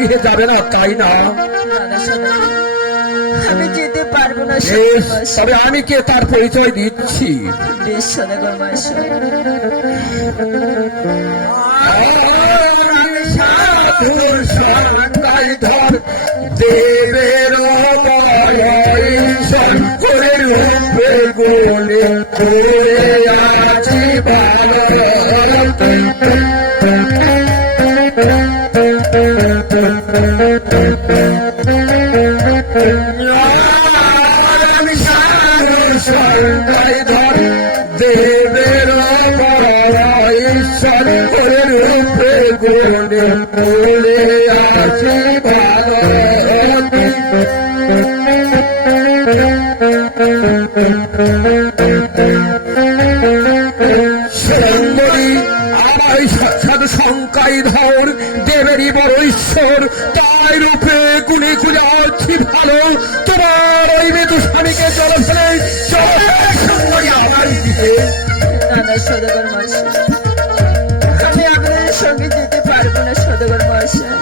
গৃহে যাবে না, তাই না? আমি যেতে পারবো না। তবে আমি কে তার পরিচয় দিচ্ছি। বেশ সদাগর মশাই। ধর দেবের রূপে গোলে করে আছি ভালো। ধর দেবের ঈশ্বর রূপে গোলে করে আছি ভালো। সাধু শঙ্কাই ধর দেবেরই বড় ঈশ্বর, তাই রূপে গুলি গুলি আছি ভালো। তোমার ওই মৃত্যু স্বামীকে চলো ফেলে আমার দিকে। দাদা সদাগর মশাই, আমি আপনাদের সঙ্গে যেতে পারবো না সদাগর মশাই।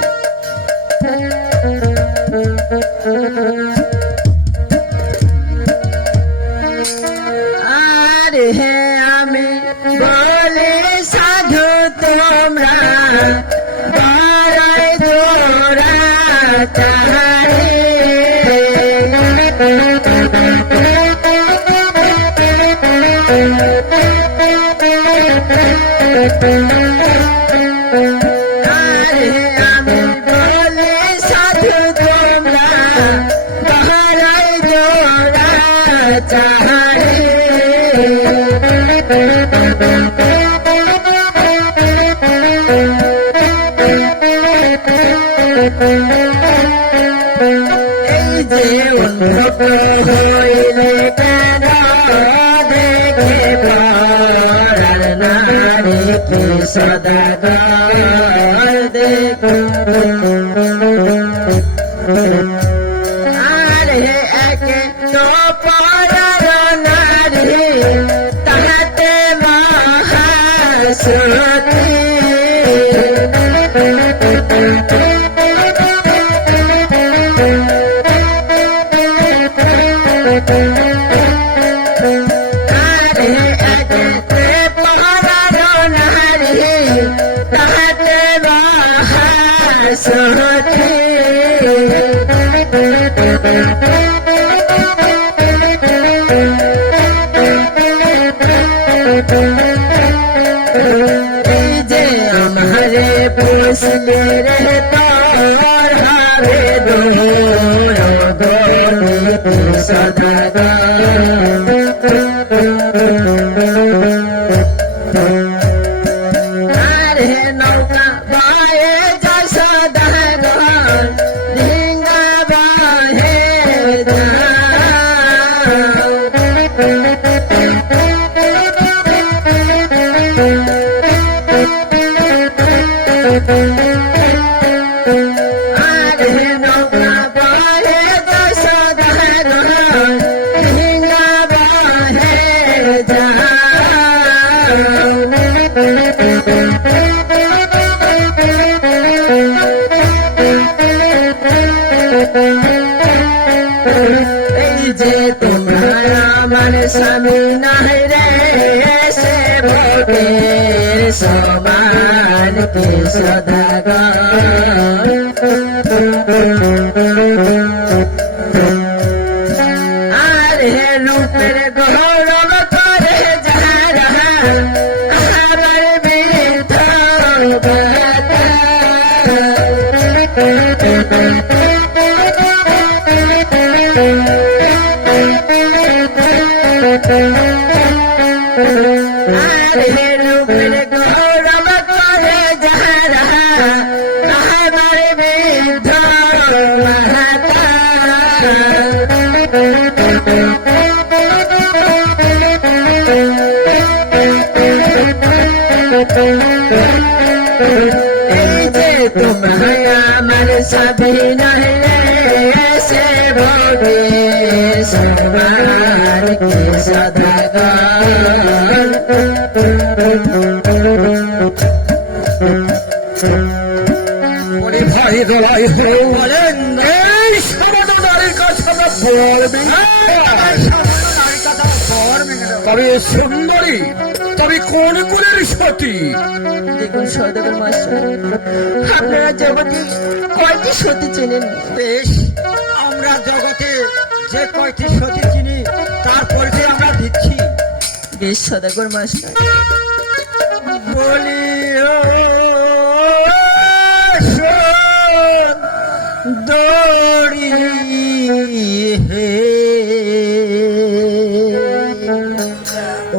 আরে হ্যাঁ আমি বলে সাধু তোমরা বারাই তোরা তাহারে। আরে আমি বলে সাধু তোমরা বারাই তোরা তাহারে। এই যে অন্ধ হইলে কেন দেখে পারার নারী কি সদাগর দেখো। আরে একে তো পারার নারী তাহাতে মহাসতী। আরে একে পারার নারী তাহাতে মহাসতী। এই যে আমারে পুষলে রে তোর হারে দোর সদাগর। আরে নৌকা বায়ে যা সদাগর ঢেঙ্গা বাহে যা। আরে নৌকা বায়ে যা সদাগর ঢেঙ্গা বাহে যা। এই যে তোমার আমার স্বামী নাই রে সে ভোটের সমান কে সদাগর। আরে রূপের গৌরব করে যারা আমার বৃদ্ধ ব্যথা। আরে রূপের গৌরব করে যারা আমার বৃদ্ধ মাতা। এই যে তোমার আমার সবই নহলে সে ভোগে সবার কে সদাগর। ওরে ভাই দলাই হল বলেন এই সমস্ত নারীর কাছে আমরা বলবি তবে সুন্দরী তবে কোন কোনের সতী দেখুন সদাগর মশাই, আপনারা জগতে কয়টি সতী চেনেন? বেশ, আমরা জগতে যে কয়টি সতী চিনি তার পরিচয় আমরা দিচ্ছি। বেশ সদাগর মশাই, বলি ও দড়ি হে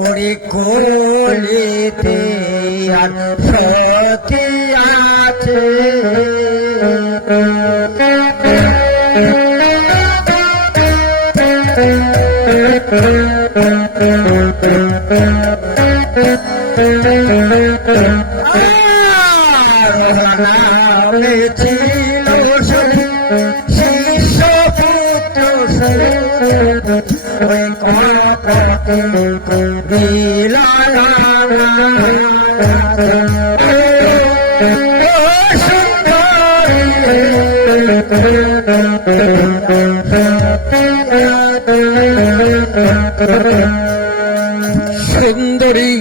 ওরে কোলেতে আর সতী আছে নামে ছিল শিষ্য পুত্র ওই কপটে সুন্দরী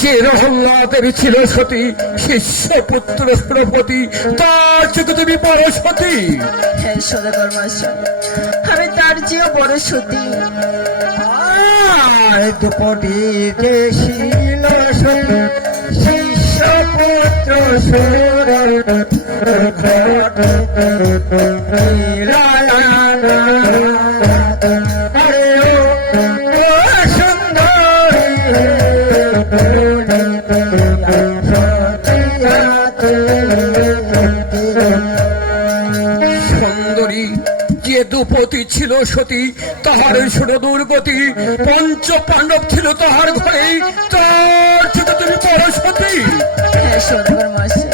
যে রহল্লা দেবী ছিল সতী শিষ্য পুত্র প্রপতি তার চোখে তুমি বড় সতী হ্যাঁ সদাগর মশাই, আমি তার চেয়েও বড় সতী। দুপটি যে ছিল শিষ্য পুত্র সুন্দরী যে দুপতি ছিল সতী তাহার ছোট দুর্গতি পঞ্চ পাণ্ডব ছিল তাহার ঘরে তার চোখে তুমি বড় সতী হ্যাঁ সদাগর মশাই,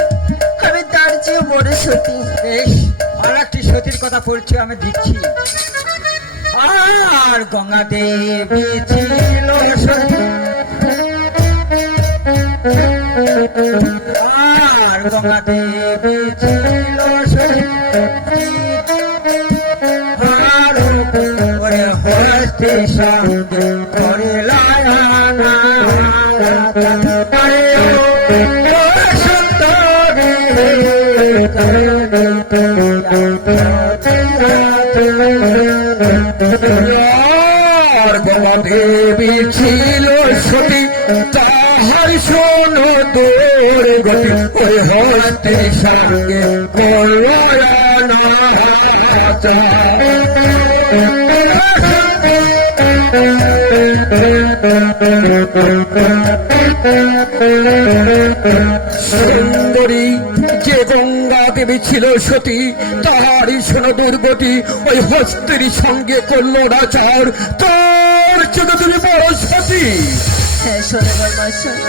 আমি তার চেয়েও বড় সতী। বেশ, আর একটি সতীর কথা পরিচয় আমি দিচ্ছি। আর গঙ্গা দেবী ছিল সতী, আর গঙ্গা দেবী ছিল সতী, আর ওরে হস্তে সঙ্গে করে দেবী ছিল সতী তাহার শোনো তোর গতি ওই হস্তে সঙ্গে সুন্দরী যে গঙ্গা দেবী ছিল সতী তাহারই শোনো দুর্গতি ওই হস্তের সঙ্গে করলো রাচার তার চোখে তুমি বড় সতী হ্যাঁ সদাগর মশাই,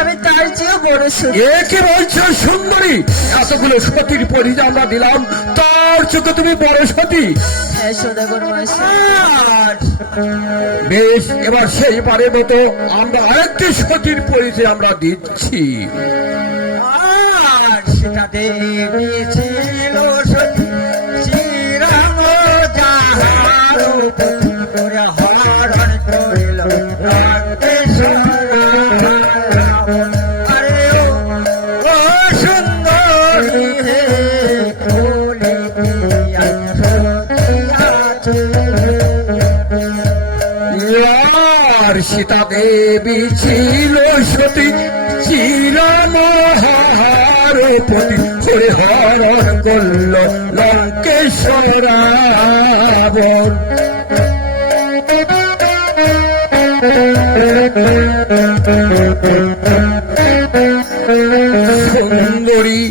আমি তার চেয়েও বড় সতী। একে বলছো সুন্দরী এতগুলো সতীর পরিচয় আমরা দিলাম তার চোখে তুমি বড় সতী হ্যাঁ সদাগর মশাই, বেশ এবার সেইবারের মতো আমরা আরেকটি সতীর পরিচয় আমরা দিচ্ছি আর সেটা দেবী ছিল সতী শ্রীরাম যাহার করে হরণ করিল লঙ্কেশ্বর। আরে ও সুন্দরী হে কোলে দিয়া সতী আছে। আর সীতা দেবী ছিল সতী চিরমহারপতি হরে হরণ করল লঙ্কেশ্বর রাবণ। সুন্দরী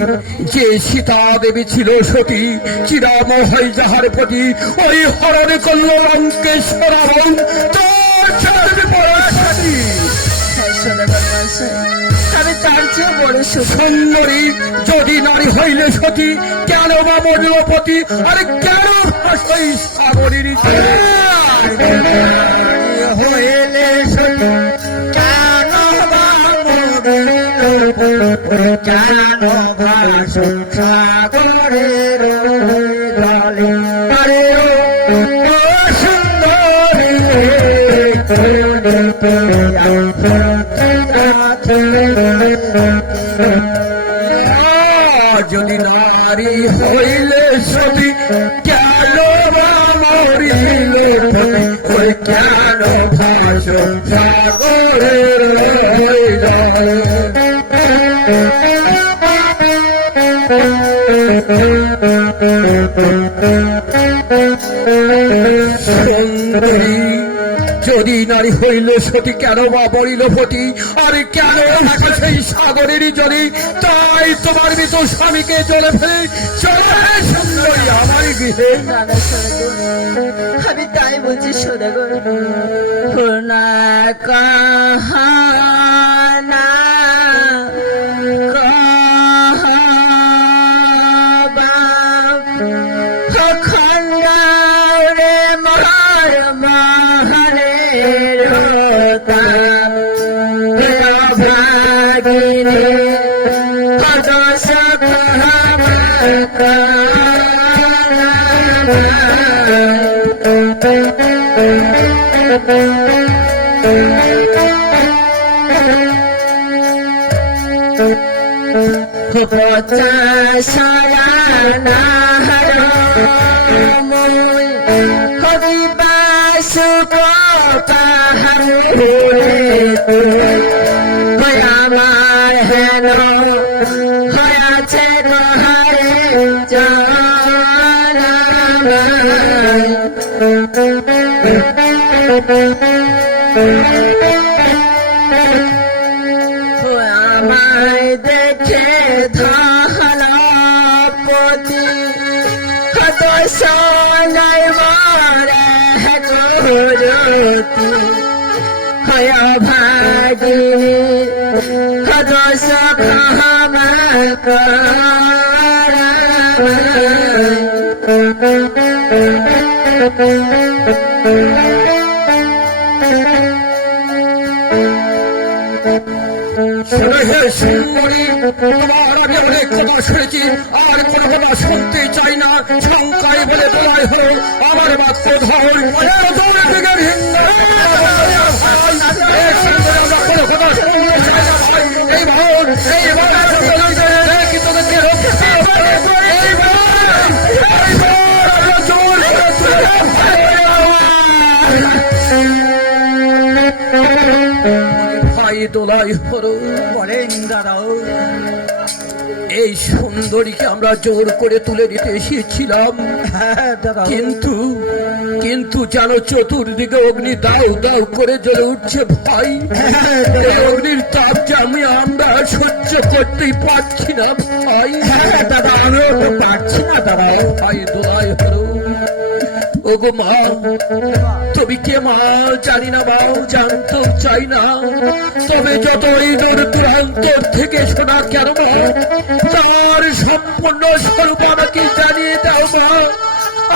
যে সীতা দেবী ছিল সতী চিরাময় যাহার প্রতি ওই হরণ করল লঙ্কেশ্বর রাবণ তার চরণে বড় সতী হ্যাঁ সদাগর মশাই, আমি তার চেয়েও বড় সতী। সুন্দরী যদি নারী হইলে সতী কেন বা মধুপতি আরে কেন ভাসই সাগরীর হইলে সতী কেন বা মরিল কেন ভাসুন সাগরের জলে আরে ও সুন্দরী যদি নারী হইলে সবই কেন মরিলে ওই কেন ভাস সাগরের সুন্দরী যদি নারী হইল সতী কেন বা বলিল ফটি আর কেন থাকে সেই সাগরেরই জলে তাই তোমার মৃত স্বামীকে জলে ফেলে চলে সুন্দরী আমার গৃহে দাদা সদাগর, আমি তাই বলছি সদাগর, না কাহানা কাহাবা খন্ডারে মার মাহারে রোতা ভাগিনী হদস সারানা হরময় হবিবাসু পাহাড়ে আমার হেন হয়াছে পাহাড়ে আমায় দেখে ধালাপতি হত সোনাই মারে গুরুতি হয় ভাগিনী হত সখামাক সুন্দরী তোমার আমি অনেক কথা শুনেছি আর কোনো কথা শুনতে চাই না শঙ্কায় বলে তোমায় হলো আমার বাক্য ধর কোনো কথা শুনতে চাই না ভাই এই ভাই এই ভাই ভাই দোলাই হলো বলেন দাদাও এই সুন্দরীকে আমরা জোর করে তুলে দিতে এসেছিলাম হ্যাঁ দাদা কিন্তু কিন্তু যেন চতুর্দিকে অগ্নি দাও দাও করে জ্বলে উঠছে ভাই এই অগ্নির তাপ যে আমরা সহ্য করতেই পারছি না ভাই দাদা আমিও তো পারছি না দাদা ভাই দোলাই হলো ওগো মা তুমি কে মা জানি না মা জানতেও চাই না তবে যতই দূর দূরান্তর থেকে শোনা কেন মা তার সম্পূর্ণ স্বরূপ আমাকে জানিয়ে দাও মা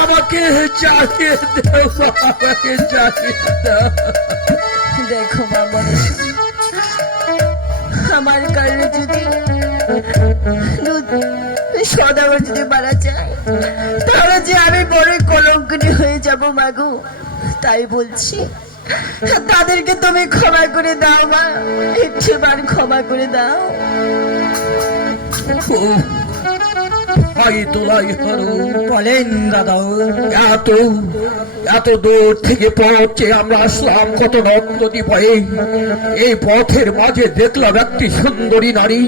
আমাকে জানিয়ে দাও মা আমাকে জানিয়ে দাও দেখো মা বলেছি আমার কারণে যদি সদাগর যদি মারা যায় তাহলে যে আমি বড় কলঙ্কিনী হয়ে যাব মাগো তাই বলছি তাদেরকে তুমি ক্ষমা করে দাও মা একটিবার ক্ষমা করে দাও ভাই দোলাই হলো বলেন দাদাও এত এত দূর থেকে পথে আমরা আসলাম কত নদী বয়ে এই পথের মাঝে দেখলাম একটি সুন্দরী নারী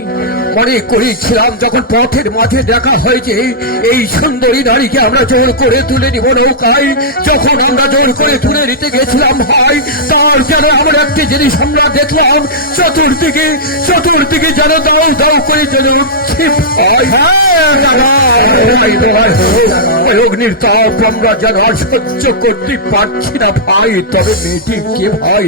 মনে করেছিলাম যখন পথের মাঝে দেখা হয়েছে এই সুন্দরী নারীকে আমরা জোর করে তুলে নিব নৌকায় যখন আমরা জোর করে তুলে নিতে গেছিলাম ভাই তার যেন আমরা একটি জিনিস আমরা দেখলাম চতুর্দিকে চতুর্দিকে যেন দাও দাও করে যেন উঠছে ভাই অগ্নির তাপ আমরা যেন আর সহ্য করতে পারছি না ভাই তবে মেয়েটি কে ভাই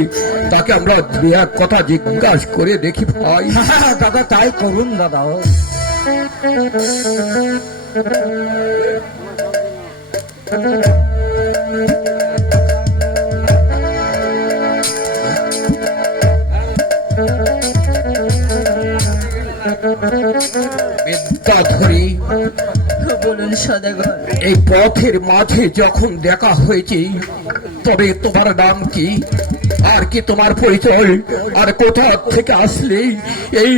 তাকে আমরা এক কথা জিজ্ঞাসা করে দেখি ভাই হ্যাঁ দাদা তাই করুন দাদাও বিদ্যাধরী সদাগর। এই পথের মাঝে যখন দেখা হয়েছে, তবে তোমার নাম কি, আর কি তোমার পরিচয়, আর কোথা থেকে আসলে এই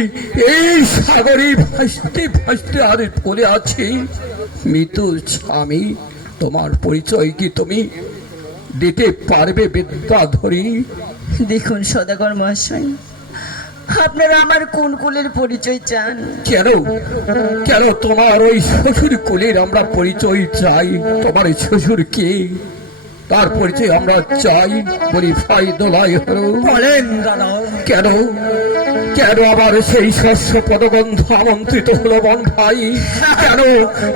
এই সাগরে ভাসতে ভাসতে আর পড়ে আছে মৃত্যু স্বামী? তোমার পরিচয় কি তুমি দিতে পারবে বিদ্যাধরী? দেখুন সদাগর মহাশয়, আপনারা আমার কোন কুলের পরিচয় চান? কেন কেন তোমার ওই শ্বশুর কুলের আমরা পরিচয় চাই। তোমার শ্বশুর কে, তার পরিচয় আমরা চাই। বলি ভাই দোলাই হলো, বলেন দাদা। কেন কেন আবার সেই শস্য পদগন্ধ আমন্ত্রিত হলো বন ভাই? কেন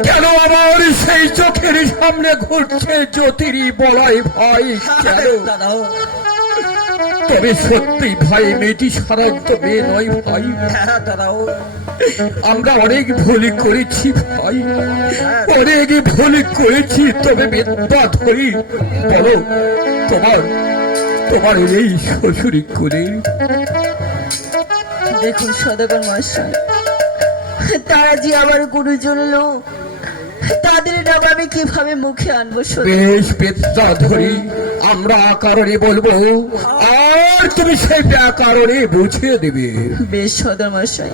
কেন আবার সেই চোখের সামনে ঘুরছে জ্যোতিরই বলাই ভাই? কেন? দাদা তবে সত্যি ভাই মেয়েটি সাধারণত মেয়ে নয় ভাই। হ্যাঁ দাদা, আমরা অনেক ভুল করেছি ভাই, অনেক ভুল করেছি। তবে বিদ্যাধরী বলো, তোমার তোমার এই শ্বশুরি করে? দেখুন সদাগর মহাশয়, তারা যে আমার গুরুজন লোক, তাদের নাম আমি কিভাবে মুখে আনবো? বেশ বিদ্যাধরী, আমরা কারণে বলবো, আর তুমি সেই ব্যাকারণে বুঝিয়ে দেবে। বেশ সদর মশাই,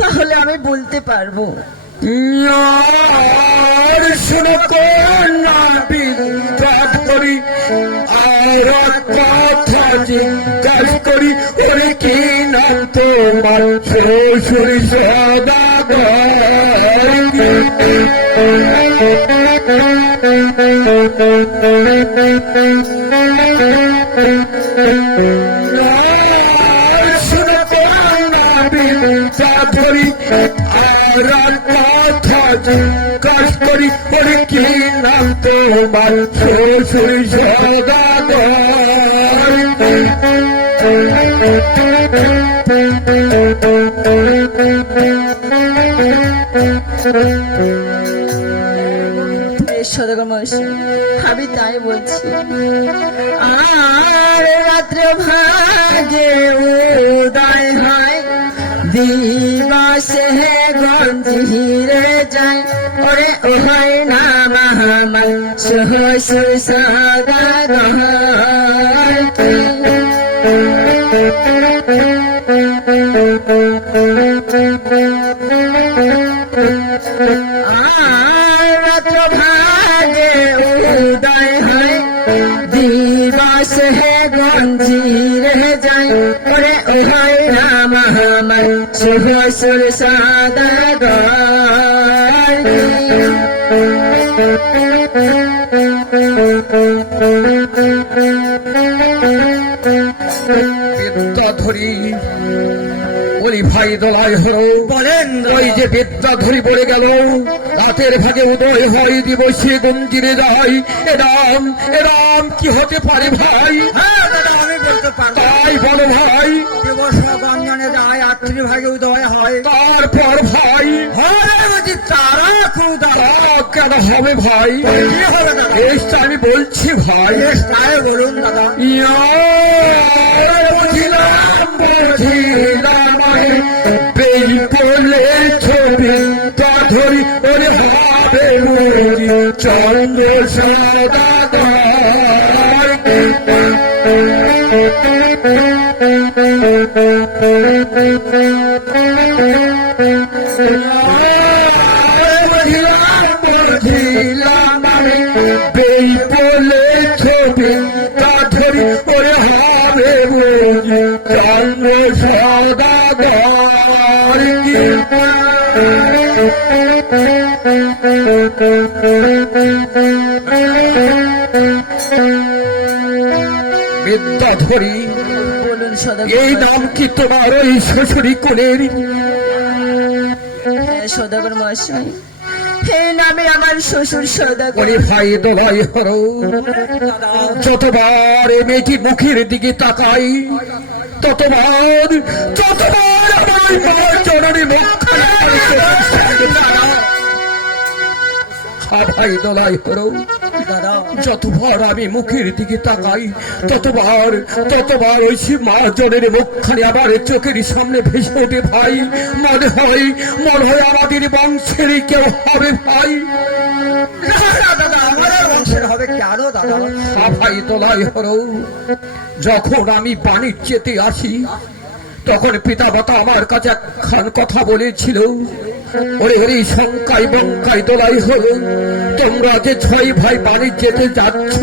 তাহলে আমি বলতে পারবো। আর শোনো কন্যা বিদ্যাধরী, আর কথা জিজ্ঞাস করি, ওরে কি নাম তোমার শ্বশুর বিদ্যাধরী, আর কথা জিজ্ঞাস করি, ওরে কি নাম তোমার শ্বশুর সদাগর মহাশয়, আমি তাই বলছি। আর রাত্রে ভাগে উদয় হয়, দিবসে গঞ্জিরে যায়, ওরে ওহাই নাম আমার শ্বশুর সদাগর। রাত্র ভাগে উদয় হয়, দিবস হে গঞ্জিরে যায়, ওরে ওহাই নাম আমার শ্বশুর সদাগর। বিদ্যাধরী, বলি ভাই দলাই হলো, বলেন। ওই যে বিদ্যাধরী বলে গেল, রাতের ভাগে উদয় হয়, দিবসে গঞ্জিরে যায়, এরাম এরাম কি হতে পারে ভাই? হ্যাঁ দাদা, আমি বলতে পারবো। তাই বলো ভাই। দিবস গঞ্জনে যায়, রাত্রি ভাগে উদয় হয়। তারপর ভাই হরে বুঝি তারা খুব দাদা। তারা কেন হবে ভাই? কি হবে দাদা? বেশটা আমি বলছি ভাই। বেশ, তাই বলুন দাদা। বুঝিলাম বুঝিলাম আমি, বেই বলে ছবি ধরি, ওরে হবে মুজি চন্দ্র সদাগর। বুঝিলাম আমি, বেই বলে ছবি ধরি, ওরে হবে মুজি চন্দ্র সদাগর। বিদ্যাধরী, বলুন সদাগর। এই নাম কি তোমার ওই শ্বশুরি কোলের? হ্যাঁ সদাগর মহাশয়, এই নামে আমার শ্বশুর সদাগর। বলি ভাই দোলাই হরো, যতবার এ মেয়েটি মুখের দিকে তাকাই, ততবার যতবার আমার মার জননী মুখ ভাই দোলাই হরো, দাদা যতবার আমি মুখের দিকে তাকাই, ততবার ততবার ওই মা জনের মুখখানি আবার চোখের সামনে ভেসে ওঠে ভাই। মনে হয় আমাদের বংশের কেউ হবে ভাই। দাদা আমাদের বংশের হবে কেন দাদা? ভাই দোলাই হরো, যখন আমি বাণিজ্যেতে আসি তখন পিতামাতা আমার কাছে একখান কথা বলেছিল, ওরে হরি শঙ্কাই বঙ্কাই দোলাই হলো, তোমরা যে 6 ভাই বাণিজ্যেতে যাচ্ছ,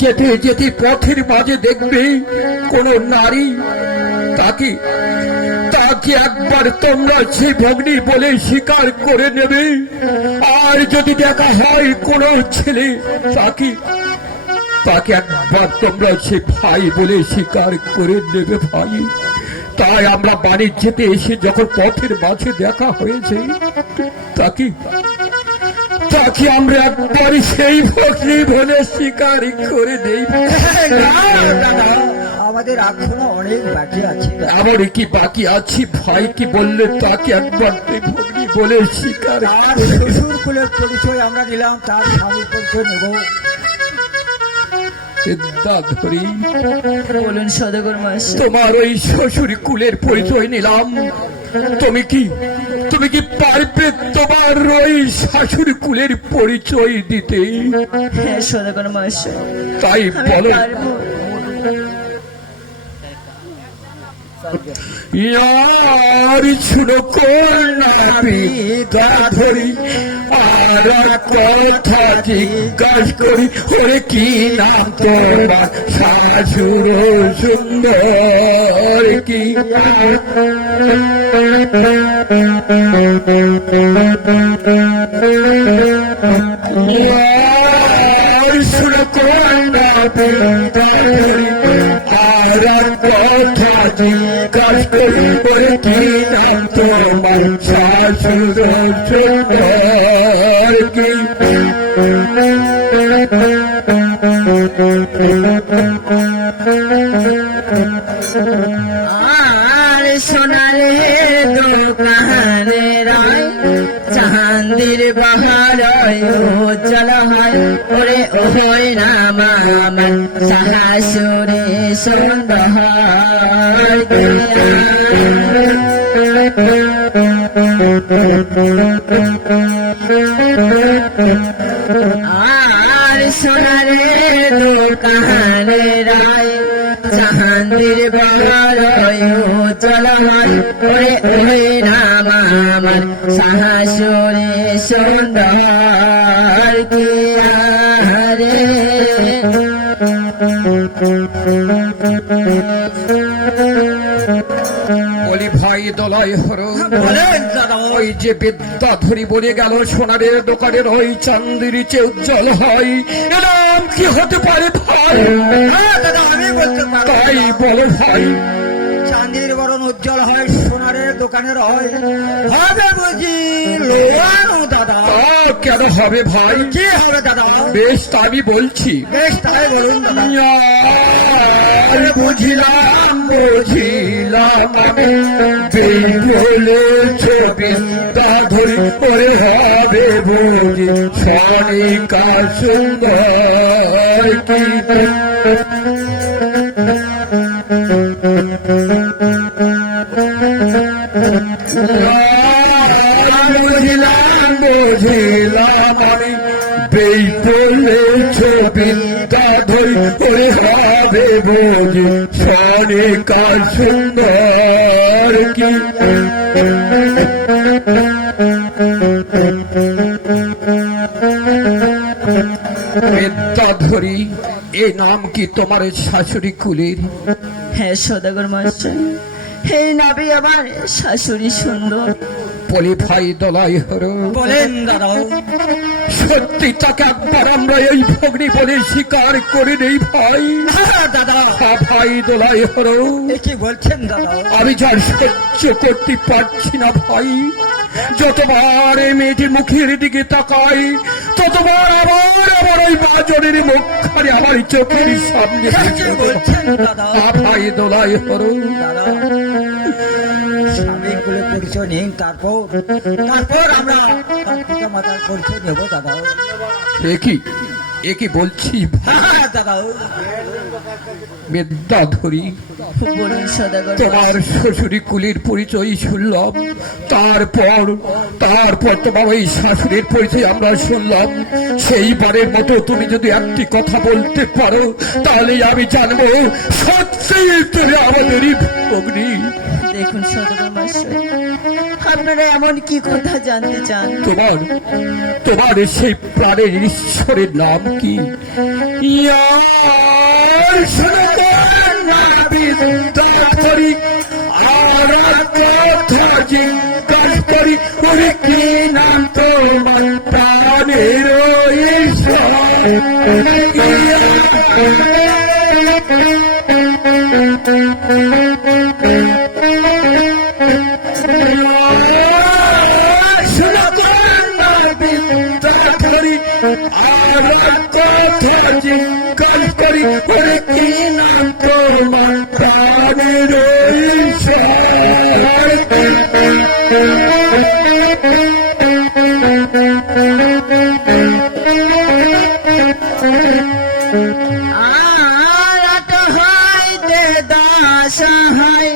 যেতে যেতে পথের মাঝে দেখবে কোন নারী, তাকে একবার তোমরা সে ভগ্নী বলে স্বীকার করে নেবে। আর যদি দেখা হয় কোন ছেলে, তাকে একবার তোমরা সে ভাই বলে স্বীকার করে নেবে ভাই। তাই আমরা বাণিজ্যেতে এসে যখন পথের মাঝে দেখা হয়েছে, তাকে আমরা একবার সেই ভগ্নী বলে স্বীকার করে নেই। আমাদের এখনো অনেক বাকি আছে। আমার কি বাকি আছে ভাই? কি বললে তাকে একবার ভগ্নী বলে স্বীকার। তার শ্বশুর কুলের পরিচয় আমরা নিলাম, তার স্বামীর পরিচয় নেব। ধরি বলুন সদাগর মহাশয়। তোমার ওই শ্বশুর কুলের পরিচয় নিলাম, তুমি কি পারবে তোমার ওই শাশুড়ি কুলের পরিচয় দিতে? হ্যাঁ সদাগর মহাশয়, তাই আমি বলো। পারবো। यार শুনো কন্যা পিতা ধরি, আর কথা জিজ্ঞাস করি, ওরে কি নাম তোমার শাশুর সুন্দর কি? শুনো কন্যা পিতা ধরি, আর কথা জিজ্ঞাস করি, ওরে কি নাম তোমার শাশুর সুন্দর কি? আর সোনারে দোকানে রায়, চাঁদের বাহার উজ্জ্বল হয়, ওরে ওই নাম আমার শাশুড়ি সুন্দর। আর সোনারে দোকানে রায়, চাঁদের বাহার উজ্জ্বল হয়, ওরে ওই নাম আমার শাশুড়ি সুন্দর কি? রে বলি ভাই দলাই হরো, বলেন দাদা। ওই যে বিদ্যাধরী বলে গেল সোনারের দোকানের ওই চান্দির চেয়ে উজ্জ্বল হয়, এরম কি হতে পারে ভাই? হ্যাঁ দাদা আমি বলতে পারবো। তাই বলো ভাই। চাঁদের বরণ উজ্জ্বল হয়, সোনারের দোকানের হয়, হবে বুঝি লোয়ানো দাদা? কেন হবে ভাই? কি হবে দাদা? বেশ আমি বলছি। বেশ তাই বলুন দাদা। আর বুঝিলাম আমি বলেছ বিদ্যাধরী, ওরে হবে বুঝি সনিকা সুন্দর কি? বুঝিলাম আমি বলেছ বিদ্যাধরী, ওরে হবে বুঝি সনিকা সুন্দর কি? বিদ্যাধরী এই নাম কি তোমার শাশুড়ি কুলের? হ্যাঁ সদাগর মহাশয়, এই নাবি আমার শাশুড়ি সুন্দর। বলি ভাই দলাই হরো, বলেন দাদা। সত্যি তাকে একবার আমরা এই ভগ্নী বলে স্বীকার করে নেই ভাই। দাদা ভাই দলাই হরো, এ কি বলছেন দাদা? আমি যার সহ্য করতে পারছি না ভাই। যতবার এই মেয়েটির মুখের দিকে তাকাই, ততবার আবার ওই বাজরের মুখখানে আমার চোখের সামনে কি বলছেন দাদা? ভাই দলাই হরো। দাদা স্বামীর কুলে পরিচয় নিন, তারপর আমরা তার পিতা মাতার পরিচয় নেব দাদা। দেখি এ কি বলছি হ্যাঁ দাদা, বিদ্যাধরী, বলুন সদাগর তোমার শ্বশুরি কুলির পরিচয় শুনলাম, তারপর তোমার ওই শাশুড়ির পরিচয় আমরা শুনলাম। সেইবারের মতো তুমি যদি একটি কথা বলতে পারো তাহলে আমি জানবো সত্যি তুমি আমাদেরই অগ্নি। দেখুন সদাগর মশাই, আপনারা এমন কি কথা জানতে চান? তোমার সেই প্রাণের ঈশ্বরের নাম কি? করি আর কথা জিজ্ঞাসা করি, ওরে কি নাম তোমার প্রাণের করি আর কথা জিজ্ঞাসা করি, ওরে কি নাম তোমার প্রাণের আরাট হইতে দাস হয়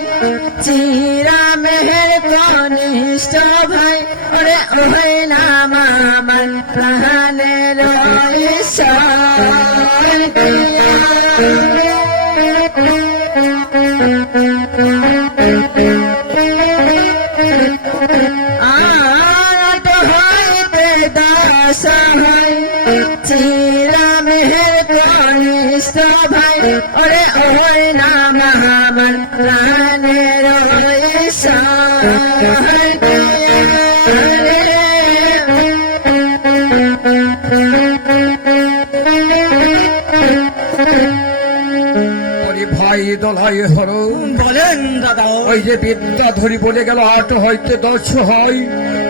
চিরা মেহের কনিষ্ঠ ভাই, ওরে ওই নাম আমার প্রাণের আরাট হইতে দাস হয় চিরা মেহের কনিষ্ঠ ভাই, ওরে ওই নাম আমার প্রাণের ভাই দলাই হর। বলেন দাদা। ওই যে বিদ্যাধরী বলে গেল 8 হইতে 10 হয়,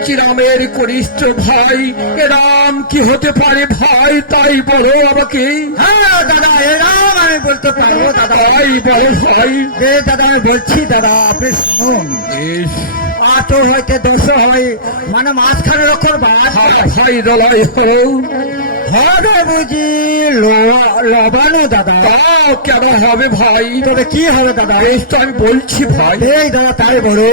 চিরামের কনিষ্ঠ ভাই, এরাম কি হতে পারে ভাই? তাই বলো আমাকে। হ্যাঁ দাদা, এরাম আমি বলতে পারবো দাদা। তাই বলে ভাই। দাদা আমি বলছি দাদা, আপনি শুনুন। বেশ, 8 হইতে 10 হয় মানে মাঝখানে রকম ভাই দলাই হর। হবে বুঝি লবানো দাদা। তাও কেন হবে ভাই? তবে কি হবে দাদা? বেশ, তো আমি বলছি ভাই। এই দাদা তাই বলো।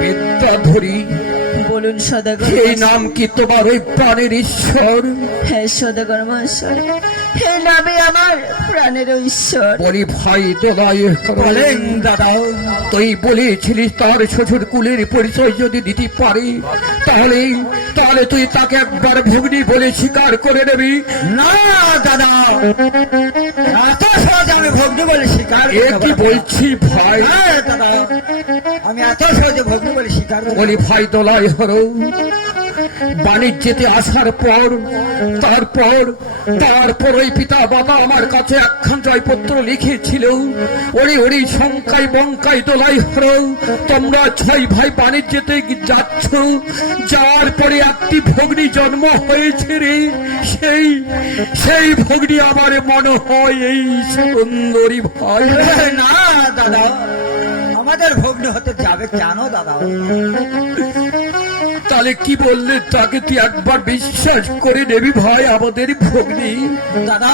বিদ্যাধরী, বলুন সদাগর এই নাম কি তোমার ওই প্রাণের ঈশ্বর? হ্যাঁ সদাগর মহাশয়, হে নামে আমার প্রাণের ঈশ্বর। বলি ভাই দলাই হর। বলেন দাদা। তুই বলেছিলিস তার শ্বশুর কুলের পরিচয় যদি দিতে পারি তাহলে তুই তাকে একবার ভগ্নী বলে স্বীকার করে নেবি। না দাদা, এত সহজে আমি ভগ্নি বলে স্বীকার এ কি বলছি ভাই? দাদা, আমি এত সহজে ভগ্নি বলে স্বীকার করব না। বলি ভাই দলাই হর, বাণিজ্যতে আসার পর তারপর ওই পিতা মাতা আমার কাছে একখান জয়পত্র লিখেছিল। ওরে শঙ্কায় বঙ্কায় দলাই হর, তোমরা 6 ভাই বাণিজ্যতে যাচ্ছ, যার পরে একটি ভগ্নী জন্ম হয়েছে রে। সেই ভগ্নী আমার মনে হয় এই সুন্দরী ভাই। না দাদা, আমাদের ভগ্নি হতে যাবে কেন দাদা? তাহলে কি বললে? তাকে তুই একবার বিশ্বাস করে নেবি ভাই আমাদের ভগ্নী? দাদা,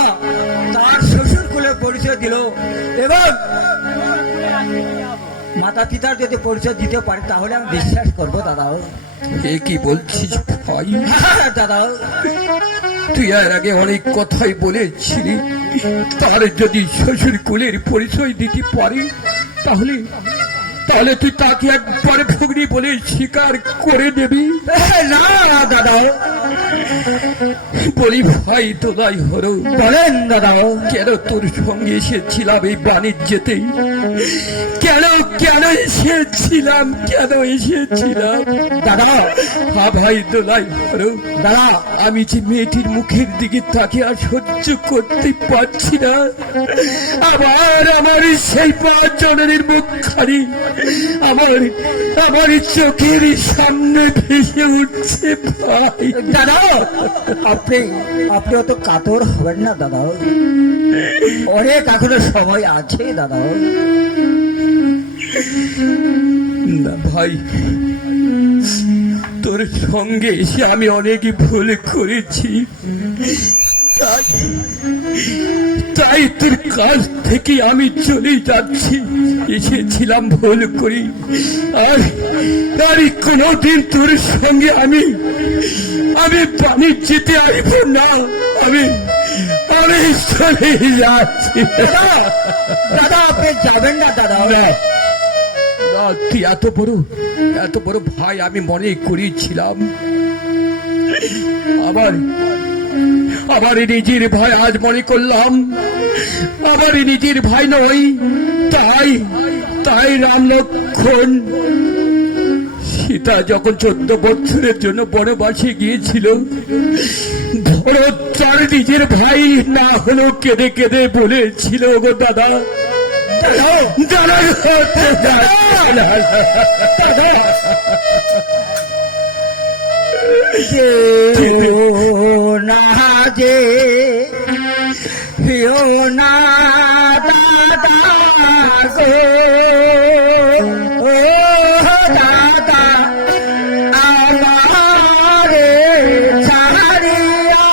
তার শ্বশুর কুলের পরিচয় দিল এবং মাতা পিতার যদি পরিচয় দিতে পারে তাহলে আমি বিশ্বাস করবো দাদা। এ কি বলছিস ভাই? হ্যাঁ দাদা, তুই এর আগে অনেক কথাই বলেছিলি, তার যদি শ্বশুর কুলের পরিচয় দিতে পারি তাহলে তুই তাকে একবার ভগ্নী বলে স্বীকার করে দেবি? না দাদা, বলি ভাই তোলাই হলো, বলেন দাদা। কেন তোর সঙ্গে এসেছিলাম এই বাণিজ্যতে? কেন কেন এসেছিলাম, কেন এসেছিলাম দাদা হা ভাই দোলাই হলো, দাদা আমি যে মেয়েটির মুখের দিকে তাকে আর সহ্য করতে পারছি না। আবার আমার সেই পাঁচজনের মুখখানি আমার আমার চোখের সামনে ভেসে উঠছে ভাই। দাদা আপনি আপনি অত কাতর হবেন না দাদা, অনেক এখনো সময় আছে দাদা। না ভাই, তোর সঙ্গে এসে আমি অনেকই ভুল করেছি, তাই তোর কাছ থেকে আমি চলে যাচ্ছি। এসেছিলাম ভুল করি, আর কোনোদিন তোর সঙ্গে আমি বাণিজ্যতে আসবো না। আমি আমি চলে যাচ্ছি। দাদা আপনি যাবেন না দাদা। না, তুই এত বড় ভাই আমি মনে করেছিলাম, আবার নিজের ভাই আজ মনে করলাম আবার নিজের ভাই নয়। তাই রাম লক্ষ্মণ সীতা যখন 14 বছরের জন্য বনবাসে গিয়েছিল, ভরত তার নিজের ভাই না হলো কেঁদে কেঁদে বলেছিল, গো দাদা দাদা না যে হিও না দাদা গো, ও দাদা আমারে ছাড়িয়া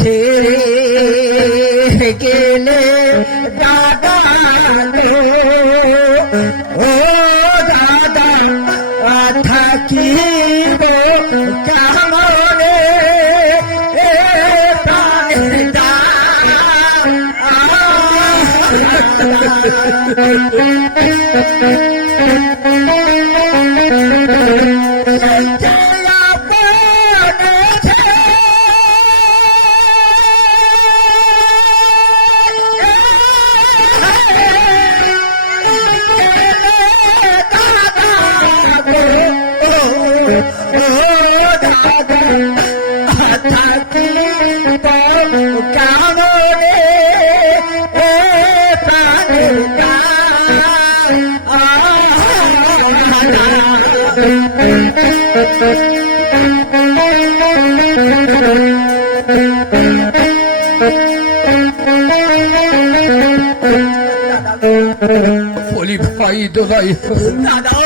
ছেড়ে গেলে দাদা ও দাদা থাকিব কেমনে বলি ভাই দোলাই দাদা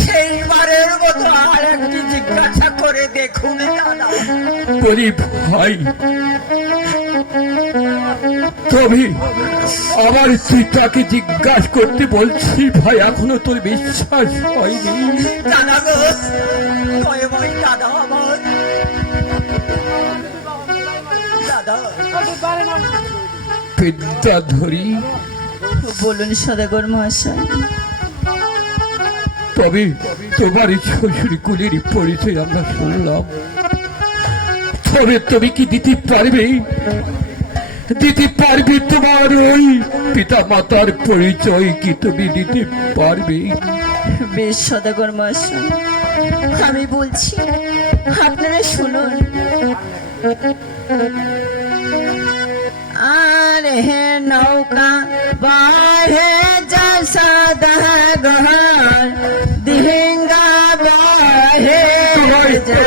সেইবারের মতো আর একটি জিজ্ঞাসা করে দেখুন দাদা। বলি ভাই, তবে আবার তুই তাকে জিজ্ঞাসা করতে বলছি ভাই, এখনো তোর বিশ্বাস হয়নি? দাদা গো কয় ভাই দাদা আমার দাদা বিদ্যাধরী, বলুন সদাগর মহাশয়। তবে তোমার শ্বশুর কুলের পরিচয় আমরা শুনলাম, তবে তুমি কি দিতে পারবে দিতে পারবে? তোমার ওই পিতা মাতার পরিচয় কি তুমি দিতে পারবে? বেশ সদাগর মশাই, আমি বলছি, আপনারা শুনুন। আরে হে নৌকা বাহে যা সদাগর, দিহিঙ্গা বাহে যা।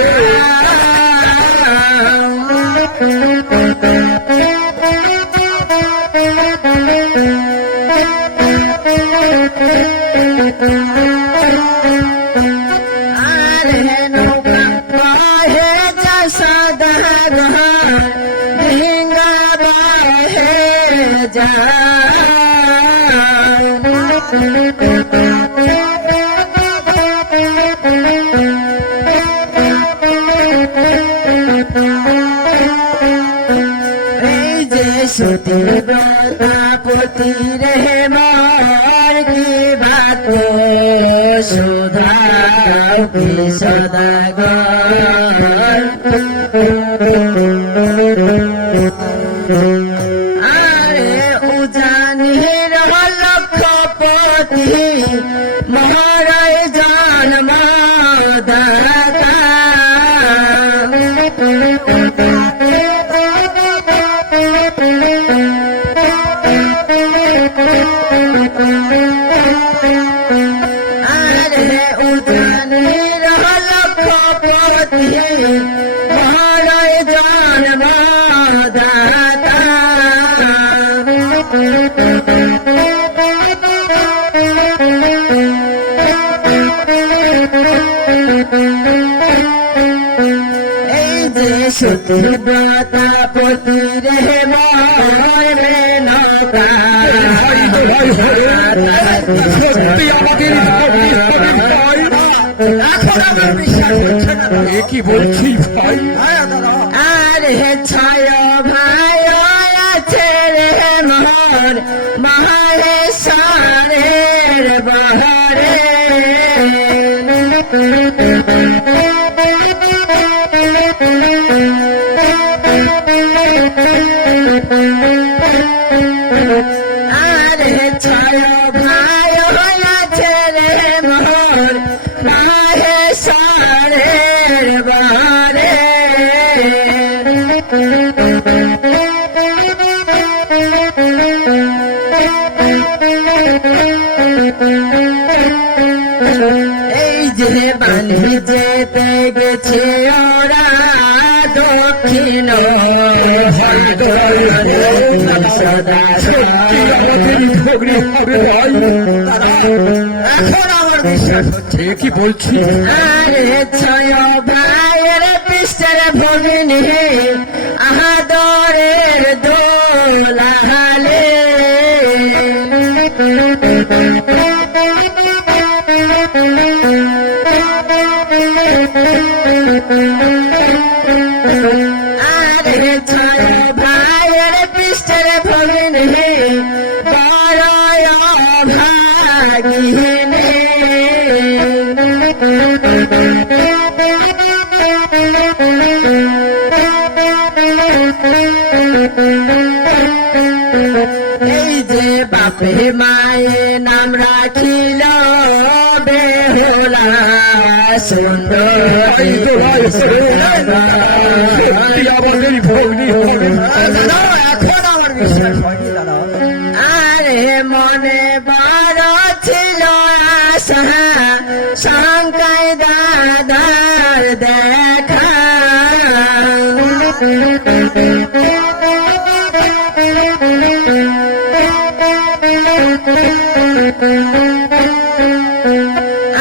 আরে নৌকা বাহে যা সদাগর, দিহিঙ্গা বাহে যা। এই যে সতী ব্রতাপতি রে মার কি বাত সুধাও কি সদাগর। আরে উজানির লক্ষপতি মহারায় জন্ম দাতা। আরে উজানির লক্ষপতি মহারায় জন্ম দাতা। এই যে সতী ব্রতাপতি রে রে নৌকা, সত্যি আমাদের এখন আমার বিশ্বাস হচ্ছে না দাদা। এ কি বলছি ভাই? হ্যাঁ দাদা, আরে ছায় ভাই আছে রে মোর মহেশ্বরের বাহারে। আরে ছায় ভাই আছে রে মোর মহেশ্বরের বাহারে। এই যে বানি যেতে গেছে ওরা দক্ষিণ সদা সত্যি আমাদের ঝগড়ি হবে ভাই? এখন আমার বিশ্বাস হচ্ছে। এ কি বলছি? আরে ছয় ভাইয়ের পৃষ্ঠের ভগিনী আহাদরের দোলাহালে। আরে ছয় ভাইয়ের পৃষ্ঠের ভগিনী বড় ভাগিনী। এই যে বাপে মায়ে নাম রাখিল বেহুলা সুন্দর। সত্যি আমাদের ভগ্নি হবে। দাদা, এখন আমার বিশ্বাস হয়নি দাদা। আরে মনে বড় ছিল আশা, শঙ্কায় দাদার দেখা।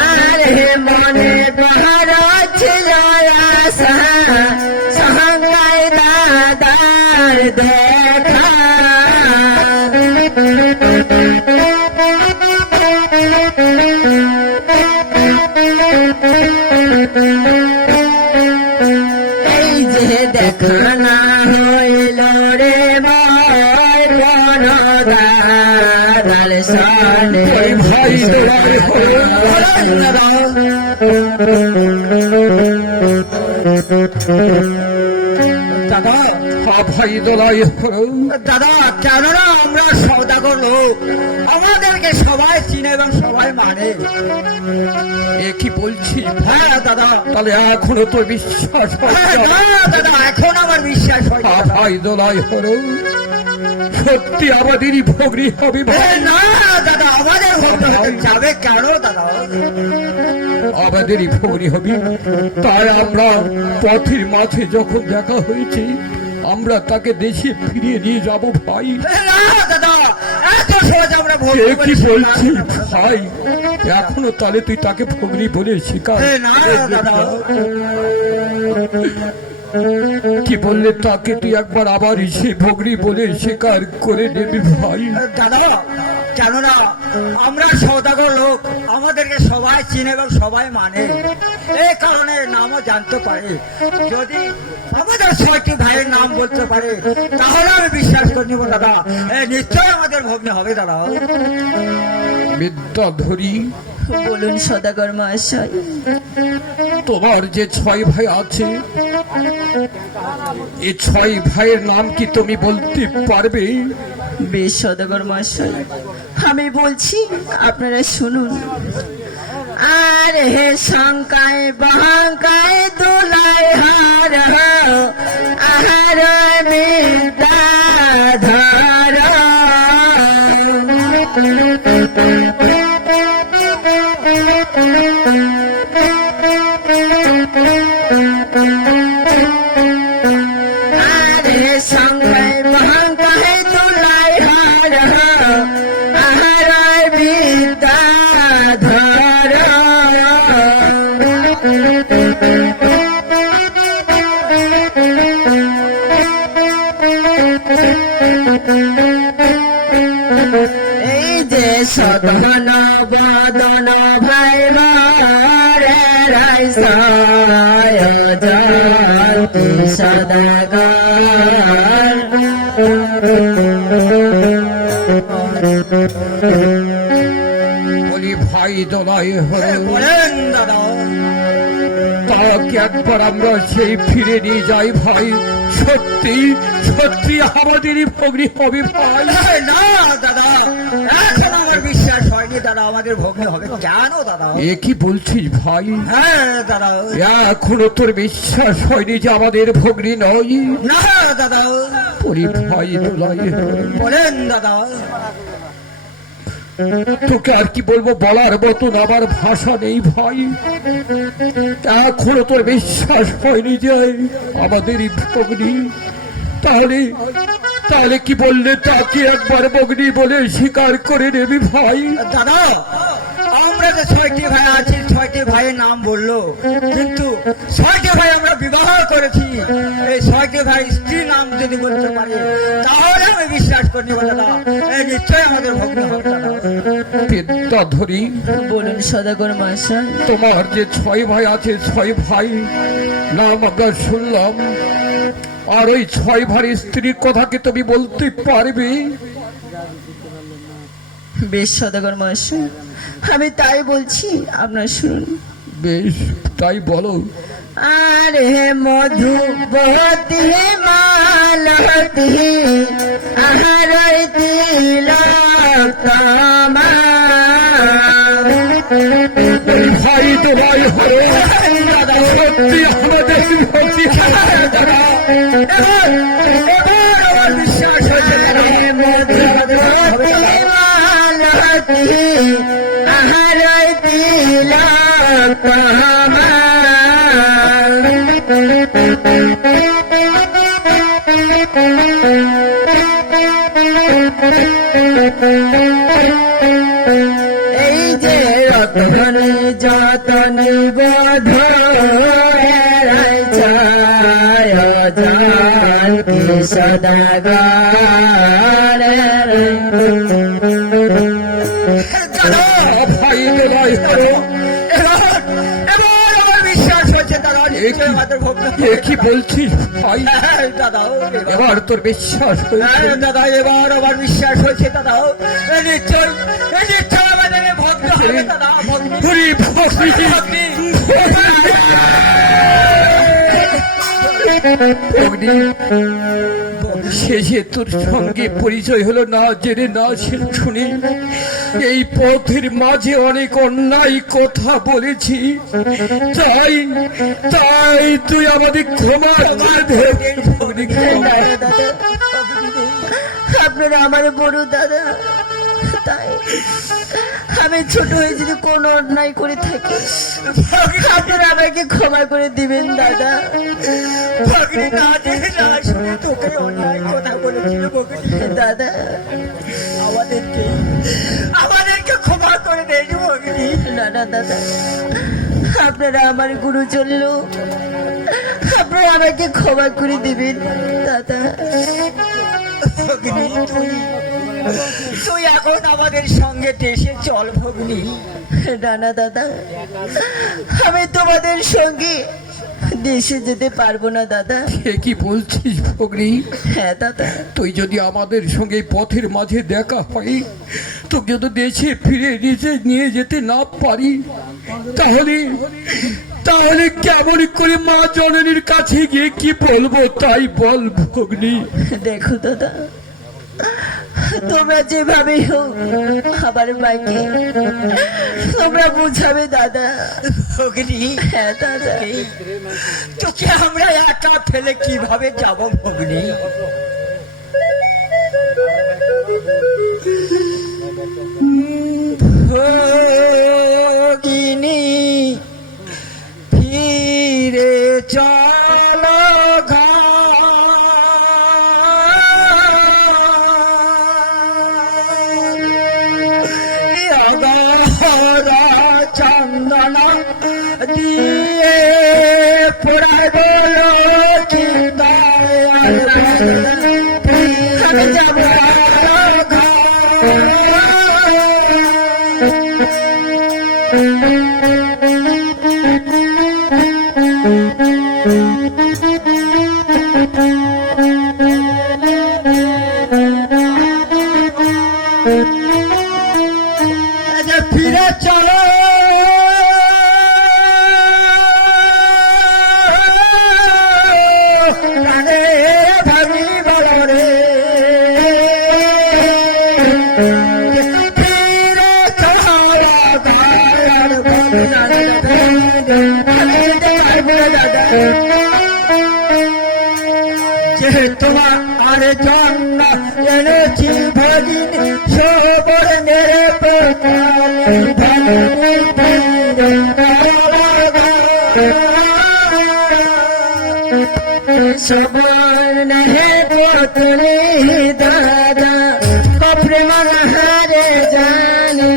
আরে মনে বড় ছিল আশা, শঙ্কায় দাদার দেখা। এই যে দেখা না হইল রে মোর বনদার সনে ভাই দোলাই হলো। দাদা ভাই দোলাই হরো দাদা কেননা আমরা সওদাগর লোক, আমাদেরকে সবাই চিনে এবং সবাই মানে। এ কি বলছি? হ্যাঁ দাদা, তাহলে এখনো তোর বিশ্বাস হয় হ্যাঁ, না? না, দাদা এখন আমার বিশ্বাস হয় না, দাদা। ভাই দোলাই হরো সত্যি আমাদেরই ভগ্নি হবে ভাই? না দাদা, আমাদের ভক্ত হতে যাবে কেন দাদা? আমাদেরই ভগ্নি হবে। তাই আমরা পথের মাঝে যখন দেখা হয়েছে আমরা তাকে দেশে ফিরিয়ে নিয়ে যাব ভাই। না দাদা, এত সহজ আমরা এ ভক্তি কি করি বলছি ভাই? এখনো তাহলে তুই তাকে ভগ্নি বলে শিকার না দাদা। কি বললে তাকে তুই একবার আবার সে ভগ্নি বলে স্বীকার করে নেবি ভাই? দাদা কেননা আমরা সওদাগর লোক, আমাদেরকে সবাই চিনে এবং সবাই মানে, এই কারণে নামও জানতে পারে। যদি আমাদের 6টি ভাইয়ের নাম বলতে পারে তাহলে আমি বিশ্বাস করে নিব দাদা, নিশ্চয় আমাদের ভগ্নি হবে দাদা। বিদ্যাধরী, বলুন সদাগর মহাশয়। তোমার যে 6 ভাই আছে এই 6 ভাইয়ের নাম কি তুমি বলতে পারবে? বেশ সদাগর মহাশয়, আমি বলছি আপনারা শুনুন। আর হে শঙ্কায় বাঙ্কায় দুলাই হার আহার বিদ্যাধর আরে শঙ্কায় বাঙ্কায় দুলাই হার আহার বিদ্যাধর এই যে সদন বদন ভাই রে রাইসায়তি বলি ভাই দোলাই হরো বলেন দাদা। তাকে একবার আমরা সেই ফিরে নিয়ে যাই ভাই। সত্যি সত্যি আমাদেরই ভগ্নি হবে ভাই। না দাদা, এখন আমার বিশ্বাস হয়নি দাদা, আমাদের ভগ্নি হবে কেন দাদা? এ কি বলছিস ভাই? হ্যাঁ দাদা। এখনো তোর বিশ্বাস হয়নি যে আমাদের ভগ্নি নয়? না দাদা। বলি ভাই দোলাই হরো বলেন দাদা। তোকে আর কি বলবো, বলার মতন আমার ভাষা নেই ভাই। এখনো তোর বিশ্বাস হয়নি যে আমাদেরই ভগ্নি? তাহলে তাহলে কি বললে তাকে একবার ভগ্নি বলে স্বীকার করে নেবি ভাই? দাদা আমরা যে 6টি ভাই আছি, 6টি ভাইয়ের নাম বললো, কিন্তু 6টি ভাই আমরা বিবাহ করেছি। এই 6টি ভাই স্ত্রীর নাম যদি বলতে পারে তাহলে আমি বিশ্বাস করি দাদা, নিশ্চয়ই আমাদের ভগ্নি হবে দাদা। বিদ্যাধরী, বলুন সদাগর মহাশয়। তোমার যে 6 ভাই আছে 6 ভাই নাম আমরা শুনলাম, আর ওই 6 ভাইয়ের স্ত্রীর কথা কি তুমি বলতে পারবে? বেশ সদাগর মহাশয়, আমি তাই বলছি, আপনার শুনুন। বেশ তাই বলো। আর হে মধুবতী মালতী আহার তিলক ভাই তো ভাই হলো সত্যি আমাদের ভক্তি আমার বিশ্বাস হয়েছে দাদা। আহার তিলক এই যে রতন যতন বোধ সদাগার দাদা ভাই তো ভাই হলো এবার আমার বিশ্বাস হয়েছে দাদা, নিশ্চয়ই আমাদের ভগ্নি হবে। এ কি বলছিস ভাই? হ্যাঁ, দাদা এবার তোর বিশ্বাস হয়েছে? দাদা এবার আমার বিশ্বাস হয়েছে দাদা, নিশ্চয় নিশ্চয় আমাদের ভগ্ন হবে দাদা, ভগ্নি ওরে ভক্তি! ভগ্নি। অগ্নি, শেষে তোর সঙ্গে পরিচয় হলো না জেনে না শুনে এই পথের মাঝে অনেক অন্যায় কথা বলেছি, তাই তাই তুই আমাদের ক্ষমা করে দে অগ্নি, ক্ষমা। দাদা, আপনারা আমার বড় দাদা, তাই আমি ছোট হয়ে যদি কোনো অন্যায় করে থাকি আপনারা আমাকে ক্ষমা করে দিবেন দাদা। ভগিনী না জেনে না শুনে তোকে অন্যায় কথা বলেছিল ভগিনী। দাদা, আমাদেরকে ক্ষমা করে দে ভগিনী। না না দাদা, আপনারা আমার গুরুজন লোক, আপনারা আমাকে ক্ষমা করে দিবেন দাদা। ভগিনী, তুই এখন আমাদের সঙ্গে দেশে চল ভগিনী। না না দাদা, আমি তোমাদের সঙ্গে দেশে যেতে পারবো না দাদা। সে কি বলছিস ভগ্নি? হ্যাঁ দাদা, তুই যদি আমাদের সঙ্গে এই পথের মাঝে দেখা হয়, তোকে যদি দেশে ফিরে নিয়ে যেতে না পারি, তাহলে তাহলে কেমন করে মা জননীর কাছে গিয়ে কি বলবো তাই বল ভগ্নি। দেখো দাদা, তোমরা যেভাবে হোক আমার মাকে তোমরা বুঝাবে দাদা। ভগিনী, হ্যাঁ দাদা, তোকে আমরা একা ফেলে কিভাবে যাব ভগিনী? ভগিনী ফিরে চলো চন্দন দিয়ে পড়াইব ফিরে চলো ভাবি বলো রে, ফিরে যে তোমার আর জন্য এনেছি ভগিনী সবর মেরে পোকালে ভগিনী সবর নেহে পোতরে দাদা কপরে মহারে জানি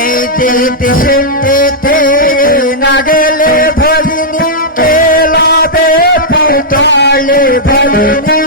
এই দেশে না গেলে ভগিনী কেলাবে পুতালে ভগিনী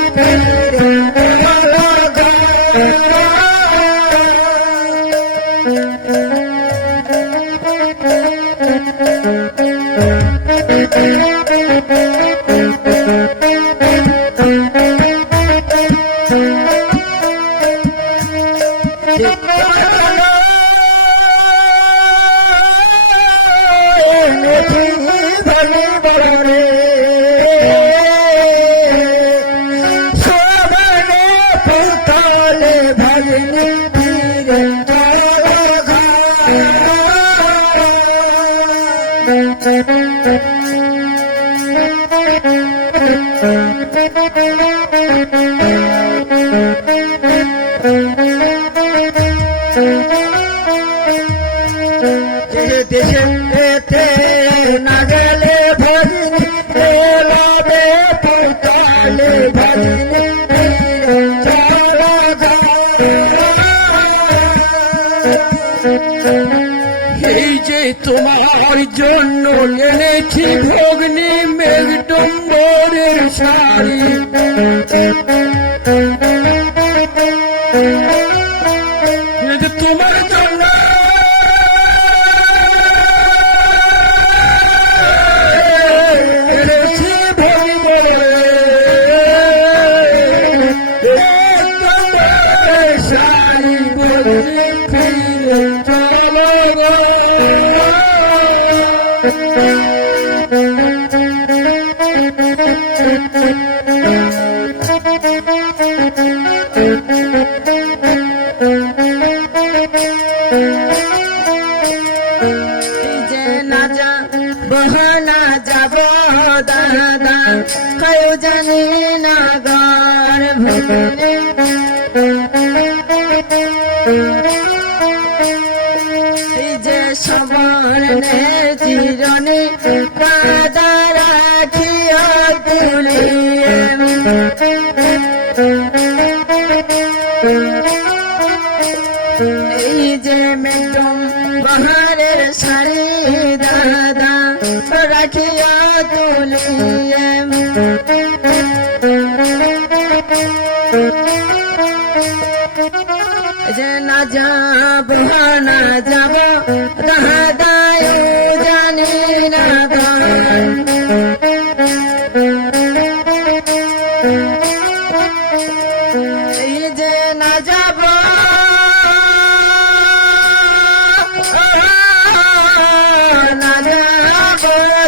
দেশে না গেলে ভগিনী কেলাবে পুতালে ভগিনী এই যে তোমার জন্য এনেছি ভগ্নি মেঘডম্বরের শাড়ি, তোমার জন্য এনেছি ভগ্নি শাড়ি, ভগ্নি ফিরে চলো এই যে না যা বহনা যাব দাদা কেউ জানি না ঘর ভরে এই যে সবর্ণের চিরণে দাদা রাখিয়া তুলিয়ে এই যে মেঘম বাহারের শাড়ি দাদা রাখিয়া তুলিয়ে যে না যাব না যাব দাদায় জানি না এই যে না যাব না যাব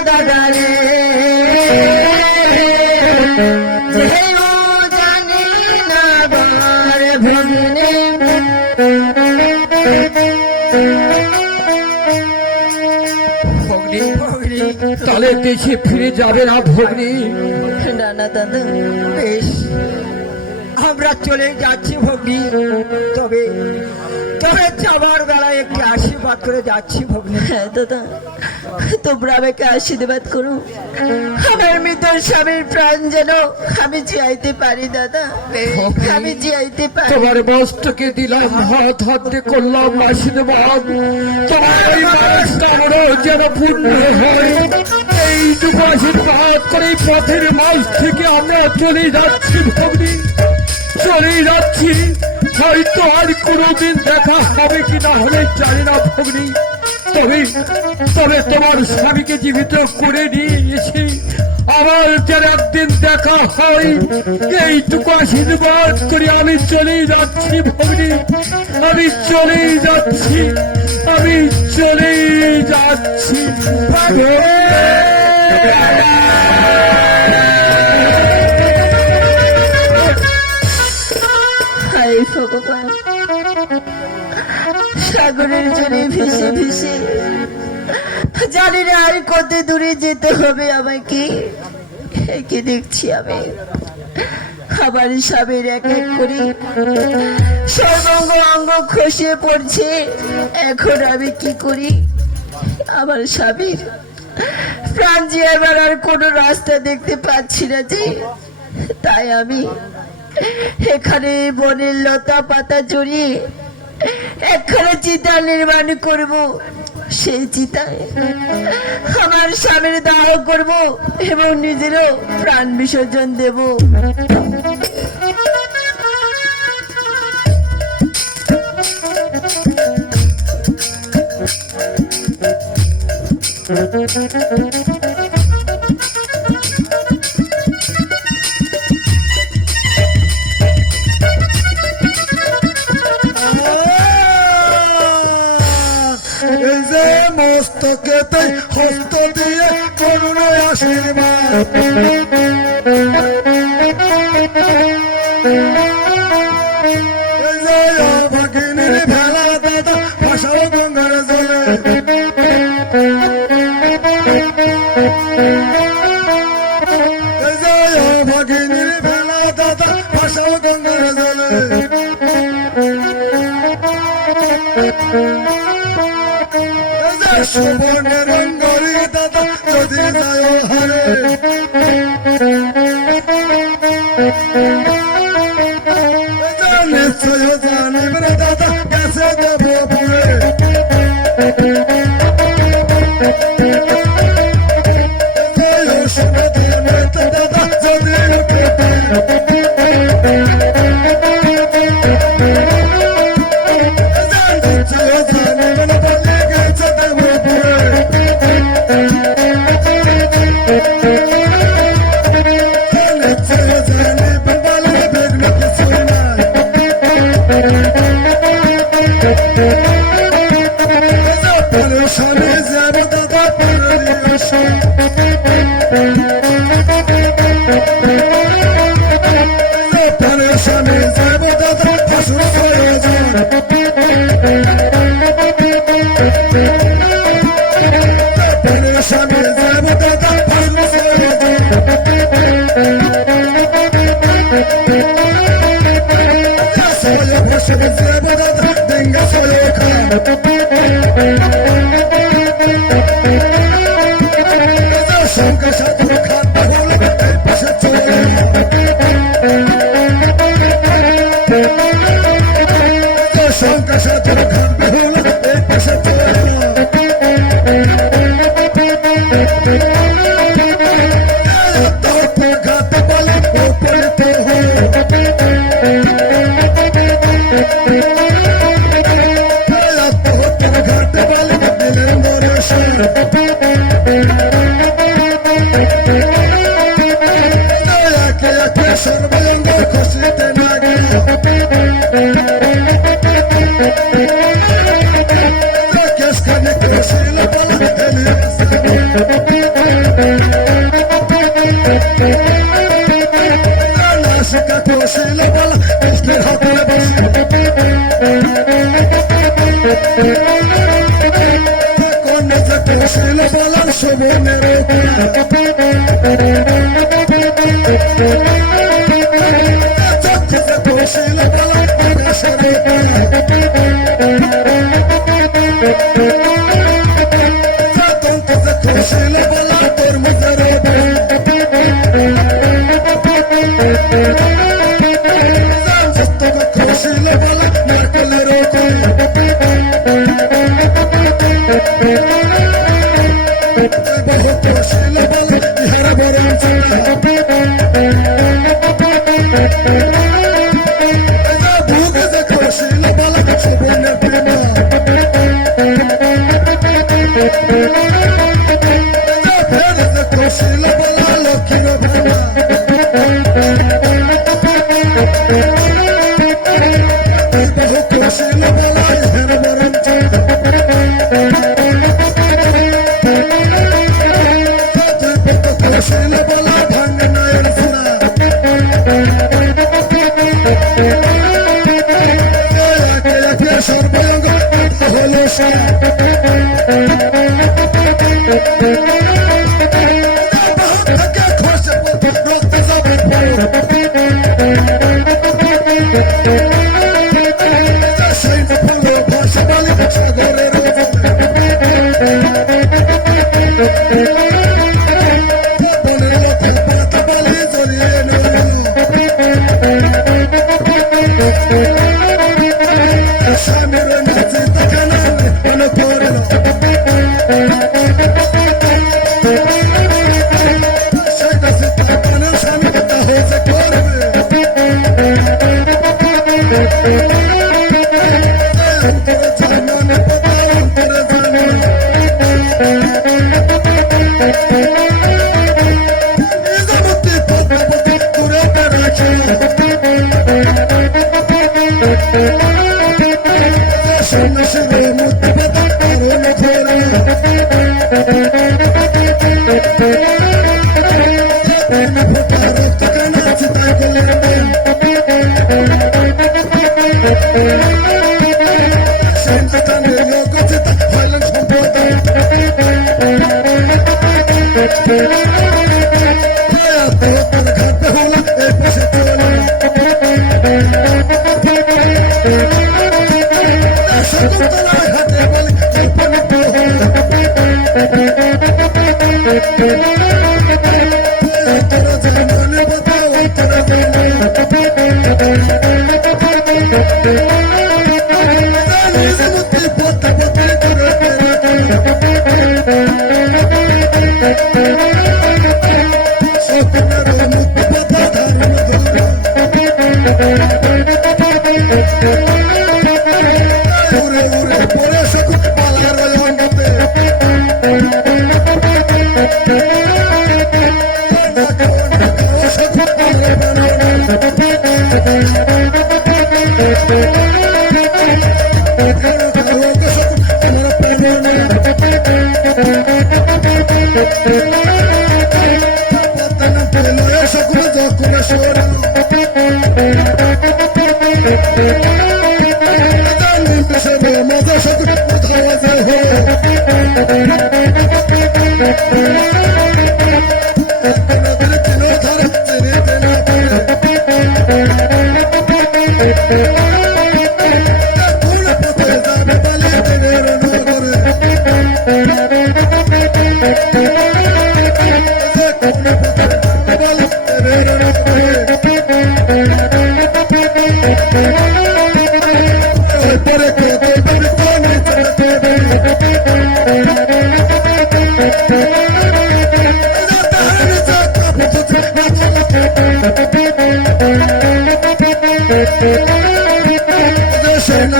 দাদা রে যেও জানি না বার ভগ্নে ভগ্নী, ভগ্নী, তাহলে দেশে ফিরে যাবে না ভগ্নী? না না দাদা বেশ, আমরা চলে যাচ্ছি ভগ্নী। তবে তবে যাবার বেলায় একটি আশীর্বাদ করে যাচ্ছি ভগ্নী। হ্যাঁ দাদা, তোমরা আমাকে আশীর্বাদ করো, আমার মৃতর স্বামীর প্রাণ যেন আমি জিয়াইতে পারি দাদা, আমি জিয়াইতে পারি। তোমার বস্ত্রকে দিলাম হাত হাতে করলাম আশীর্বাদ, তোমার ওই মানুষটা বড় যেন পূর্ণ হয়। এইটুকু আশীর্বাদ করে পথের মাঝ থেকে আমরা চলে যাচ্ছি ভগ্নী, চলে যাচ্ছি। হয়তো আর কোনোদিন দেখা হবে কি না হবে জানি না ভগ্নী, তবে তবে তোমার স্বামীকে জীবিত করে নিয়ে এসে আবার যেন একদিন দেখা হয় এইটুকু আশীর্বাদ করে আমি চলেই যাচ্ছি ভগ্নী, আমি চলেই যাচ্ছি, আমি চলেই যাচ্ছি। হায় ভগবান, সাগরের জলে ভেসে ভেসে জানি না আর কত দূরে যেতে হবে আমাকে। একে দেখছি আমি আমার স্বামীর এক এক করে সর্বাঙ্গ অঙ্গ খসে পড়ছে। এখন আমি কি করি? আমার স্বামীর প্রাণ জিয়াবার আর কোনো রাস্তা দেখতে পাচ্ছি না যে, তাই আমি এখানে বনের লতা পাতা জড়িয়ে একখানে চিতা নির্মাণ করব। সেই চিতায় আমার স্বামীর দাহ করব এবং নিজেরও প্রাণ বিসর্জন দেব। এই যে মস্তকেতে হস্ত দিয়ে করুণ আশীর্বাদ, এই যে ভগিনীর ভেলা দাদা ভাষাও গঙ্গার জলে, এই যে ভগিনীর ভেলা দাদা ভাষাও গঙ্গার জলে। সুবর্ণের রঙ্গরি দাদা যদি যায় হারে, নিশ্চয় জানিবেন দাদা গেছে দেব পুরে, দাদা যদি স্বামীর দেবতা সঙ্গে সাথে খাদ্য হলে পাশে চলে সঙ্গে সাথে খাদ্য হলে পাশে চলে ঘাট বলে পরিত হয় ঘাট বলে সর্বাঙ্গ খুশিতে লাগে কেস খানে কেসিল বলে নাসিকা কেসিল বলে কৃষ্ণের হাতে বসে কন্যা কেসিল বলে শুভে মেরে কৌশল বলা সরে কৌশল বলা তোর মজারে কৌশল বলা নারকেলের বহু কৌশল বলা ইহারা বরং কৌশল বলা লক্ষ্মীর বহু কৌশল বলা ইহারা বরং কৌশল বলা ভাঙ্গে নায়ের ফুরা সর্বাঙ্গ হলো খসে রক্তে যাবে সেই ফুল ভাষা বলে সাগরের বলে লক্ষ্য পাতা বলে জড়িয়ে নিল স্বামীর নাচে দেখানো মনে পড়ল সেই নাচে দেখানো স্বামী হয়েছে করবে অন্তরে জানে পাতা অন্তরে জানে নিজামতি পদ্মাবতী দূরে রাখে সন্ন্যাসীরে মূর্তি পাতা কারণ ধরে ফোটা রক্ত কানা চিতায় গেলে সন্তানের লোক চিতা হইলেন সম্পদ ঘাটে হলো এই পাশে চলে শকুন্তলার হাতে বলে কল্পনিত অন্তরে জানে বাবা অন্তরে নিজমতি পদ্মাবতী দূরে সত্যের মুক্তি পাতা ধারণ ধরে উড়ে উড়ে পরে শকুন পালার অঙ্গতে শকুন পালে শকুন যখন সরা জানি পেশে মজা সাথে মজা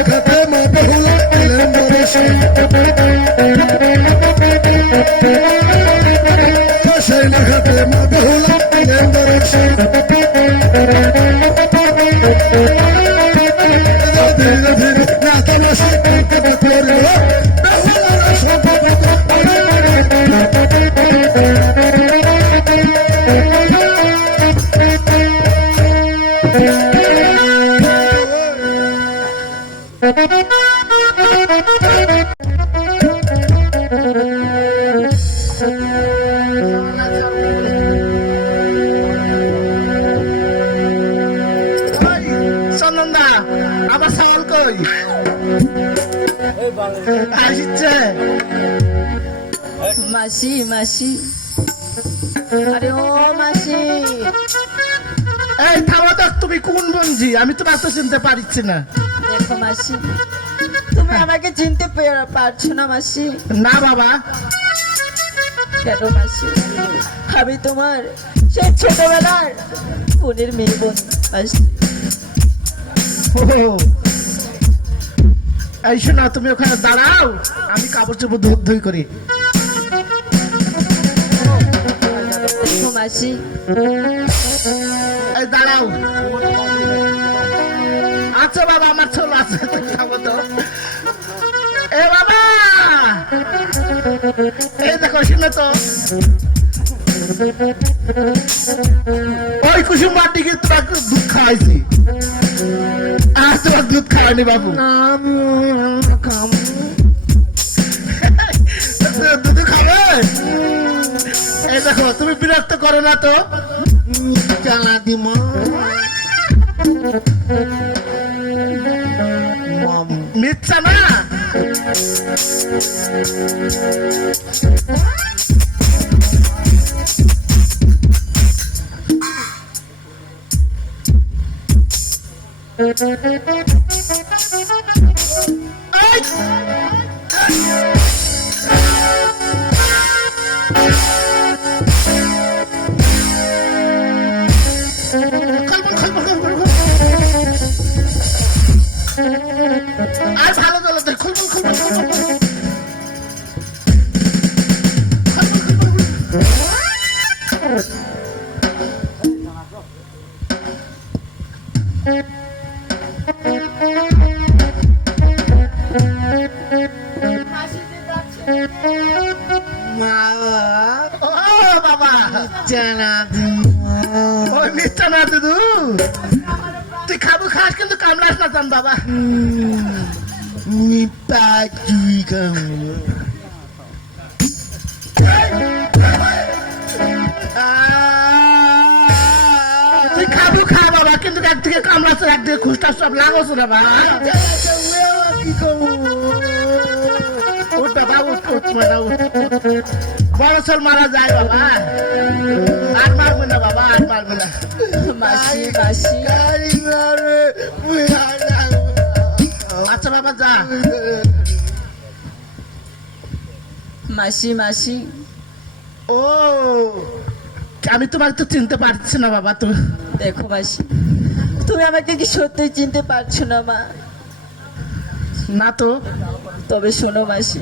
খাতে মা বহুলা খাতে মা বহুলা ধীরে ধীরে না তোমার চন্দনদা আবার সাইকেল কই আসছে মাসি মাসি, আরে ও মাসি, এই থামো তো, তুমি কোন বঞ্জি? আমি তো বাচ্চা চিনতে পারছি না। দেখো মাসি, তুমি আমাকে চিনতে পারছো না মাসি? না বাবা। কেন মাসি? আমি তোমার সেই ছোটবেলার বোনের মেয়ে বোন মাসি। ও, এই শোনা, তুমি ওখানে দাঁড়াও, আমি কাপড় চোপড় ধুই করি। দেখো মাসি, এই দাঁড়াও। আচ্ছা বাবা, আমার ছোল আছে, খাবো তো। এ বাবা, এই দেখো, শুনে তো ওই কুসুমার দিকে তোমার দুধ খাওয়াইছি, আর তোমার দুধ খাওয়ানি বাবু। দুধ খাবে? এই দেখো, তুমি বিরক্ত করো না তো। চালা দিমা মিথ্যা না। আর ভালো চলো, খুলবুল খুলবুল খুলবুল। ওই মিথ্যা না দুদু, তুই খাবো খাস কিন্তু কামড়াস না জান বাবা। তুই খাবো খা বাবা, কিন্তু একদিকে কামড়াস, একদিকে খুশটাস, সব লাগোস রে বাবা। উঠ বাবা, উঠ উঠ মারা, উঠ। বড় ছোল মারা যায় বাবা, আর মারবে না বাবা, আর মারবে না। মাসি মাসি, আচ্ছা বাবা যা। মাসি মাসি, ও, আমি তোমাকে তো চিনতে পারছি না বাবা। তুমি দেখো মাসি, তুমি আমাকে কি সত্যি চিনতে পারছো না মা? না তো। তবে শোনো মাসি,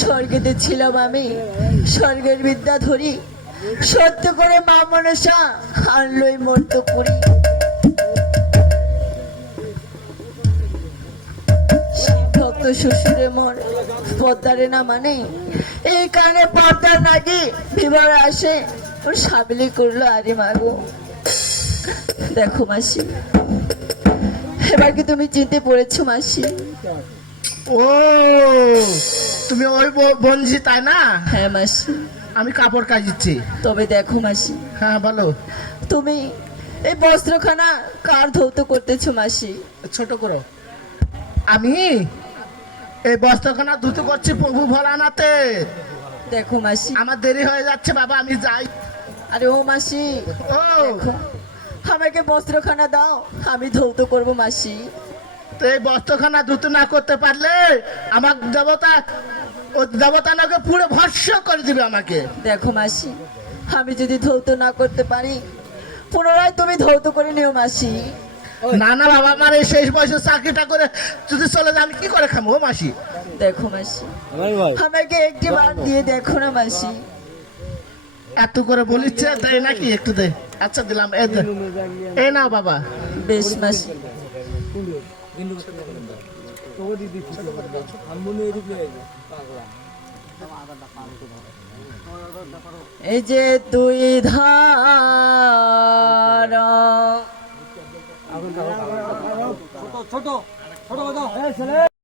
স্বর্গেতে ছিলাম আমি, স্বর্গের বিদ্যা ধরি, সত্য করে মা মনসা আনলই মর্তপুরী। ভক্ত শ্বশুরে মর পদ্মারে না মানে, এই কারণে পদ্মার নাকি বিবার আসে, ওর সাবিলি করলো। আরে মাগো, দেখো মাসি, এবার কি তুমি চিনতে পড়েছো মাসি? ও তুমি ওই বঞ্জি তাই না? হ্যাঁ মাসি। আমি কাপড় কাচিচ্ছি। তবে দেখো মাসি, হ্যাঁ বলো। তুমি এই বস্ত্রখানা কার ধৌত করতেছো মাসি? ছোট করো। আমি এই বস্ত্রখানা ধুতে করছি প্রভু ভোলানাথে। দেখো মাসি। আমার দেরি হয়ে যাচ্ছে বাবা, আমি যাই। আরে ও মাসি, ও দেখো, আমাকে বস্ত্রখানা দাও, আমি ধৌত করব মাসি। তো এই বস্ত্রখানা ধুতে না করতে পারলে আমার দেবতা, ও দেবতা নাকি পুরো ভস্য করে দিবে আমাকে। দেখো মাসি, আমি যদি ধৌত না করতে পারি, পুনরায় তুমি ধৌত করে নিও মাসি। না না বাবা, আমার এই শেষ বয়সে চাকরিটা করে যদি চলে যায় আমি কি করে খাবো মাসি? দেখো মাসি, আমাকে একটি বার দিয়ে দেখো না মাসি। এত করে বলিচ্ছে দেয় নাকি? একটু দে। আচ্ছা দিলাম, এই নাও বাবা। বেশ মাসি। এই যে তুই ধার ছোট ছোট ছোট